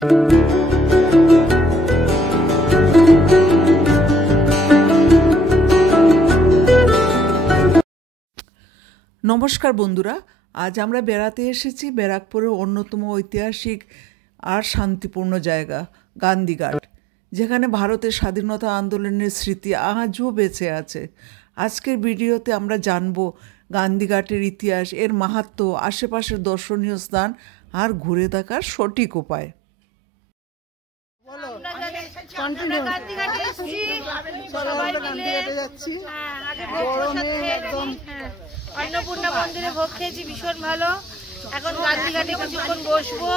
নমস্কার বন্ধুরা, আজ আমরা বেড়াতে এসেছি ব্যারাকপুরের অন্যতম ঐতিহাসিক আর শান্তিপূর্ণ জায়গা গান্ধীঘাট, যেখানে ভারতের স্বাধীনতা আন্দোলনের স্মৃতি আজও বেঁচে আছে। আজকের ভিডিওতে আমরা জানব গান্ধীঘাটের ইতিহাস, এর মাহাত্ম্য, আশেপাশের দর্শনীয় স্থান আর ঘুরে দেখার সঠিক উপায়। অন্নপূর্ণা মন্দিরে ভোগ খেয়েছি, ভীষণ ভালো। এখন গান্ধীঘাটে কিছুক্ষণ বসবো,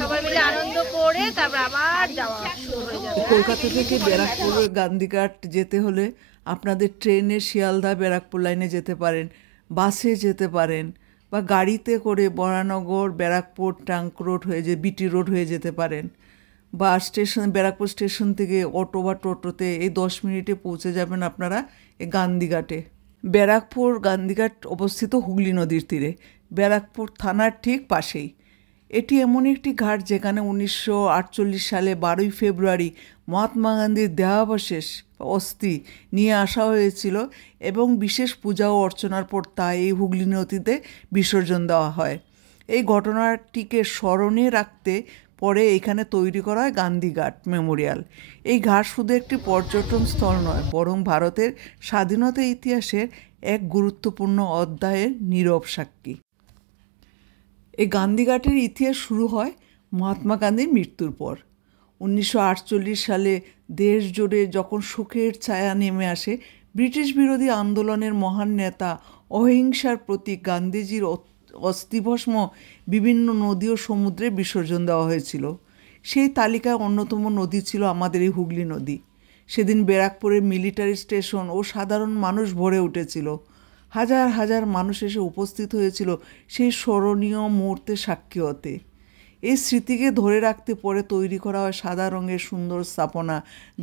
সবাই মিলে আনন্দ করে তারপর আবার যাওয়া শুরু হয়ে যাবে। কলকাতা থেকে ব্যারাকপুর গান্ধীঘাট যেতে হলে আপনাদের ট্রেনে শিয়ালদা ব্যারাকপুর লাইনে যেতে পারেন, বাসে যেতে পারেন, বা গাড়িতে করে বরানগর ব্যারাকপুর ট্যাঙ্ক রোড হয়ে বিটি রোড হয়ে যেতে পারেন, বা ব্যারাকপুর স্টেশন থেকে অটো বা টোটোতে এই 10 মিনিটে পৌঁছে যাবেন আপনারা এই গান্ধীঘাটে। ব্যারাকপুর গান্ধীঘাট অবস্থিত হুগলি নদীর তীরে, ব্যারাকপুর থানার ঠিক পাশেই। এটি এমন একটি ঘাট যেখানে 1948 সালে 12ই ফেব্রুয়ারি মহাত্মা গান্ধীর দেহাবশেষ অস্থি নিয়ে আসা হয়েছিল এবং বিশেষ পূজা ও অর্চনার পর তা এই হুগলি নদীতে বিসর্জন দেওয়া হয়। এই ঘটনাটিকে স্মরণে রাখতে পরে এখানে তৈরি করা হয় গান্ধীঘাট মেমোরিয়াল। এই ঘাট শুধু একটি পর্যটন স্থল নয়, বরং ভারতের স্বাধীনতা ইতিহাসের এক গুরুত্বপূর্ণ অধ্যায়ের নীরব সাক্ষী। এই গান্ধীঘাটের ইতিহাস শুরু হয় মহাত্মা গান্ধীর মৃত্যুর পর। 1948 সালে দেশ জুড়ে যখন শোকের ছায়া নেমে আসে, ব্রিটিশ বিরোধী আন্দোলনের মহান নেতা অহিংসার প্রতীক গান্ধীজির অস্থিভস্ম বিভিন্ন নদী ও সমুদ্রে বিসর্জন দেওয়া হয়েছিল। সেই তালিকায় অন্যতম নদী ছিল আমাদের এই হুগলি নদী। সেদিন ব্যারাকপুরের মিলিটারি স্টেশন ও সাধারণ মানুষ ভরে উঠেছিল। হাজার হাজার মানুষ এসে উপস্থিত হয়েছিল সেই স্মরণীয় মুহূর্তে সাক্ষী হতে। এই স্মৃতিকে ধরে রাখতে পরে তৈরি করা হয় সাদা রঙের সুন্দর স্থাপনা,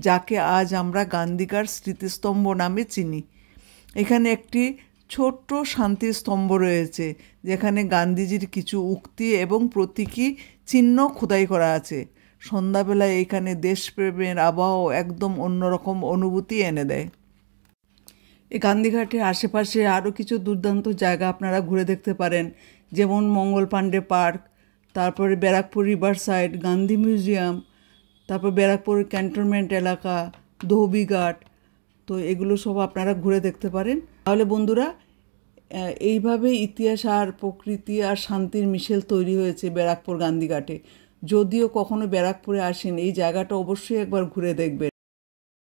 যাকে আজ আমরা গান্ধীঘাট স্মৃতিস্তম্ভ নামে চিনি। এখানে একটি ছোট্ট শান্তির স্তম্ভ রয়েছে, যেখানে গান্ধীজির কিছু উক্তি এবং প্রতীকী চিহ্ন খোদাই করা আছে। সন্ধ্যাবেলায় এখানে দেশপ্রেমের আবহাওয়া একদম অন্যরকম অনুভূতি এনে দেয়। এই গান্ধীঘাটের আশেপাশে আরও কিছু দুর্দান্ত জায়গা আপনারা ঘুরে দেখতে পারেন, যেমন মঙ্গল পাণ্ডে পার্ক, তারপরে Barrackpore river side, Gandhi museum, তারপর ব্যারাকপুর ক্যান্টনমেন্ট এলাকা, ধোবিঘাট। তো এগুলো সব আপনারা ঘুরে দেখতে পারেন। তাহলে বন্ধুরা, এইভাবে ইতিহাস আর প্রকৃতি আর শান্তির মিশেল তৈরি হয়েছে ব্যারাকপুর গান্ধীঘাটে। যদিও কখনো ব্যারাকপুরে আসেন, এই জায়গাটা অবশ্যই একবার ঘুরে দেখবেন।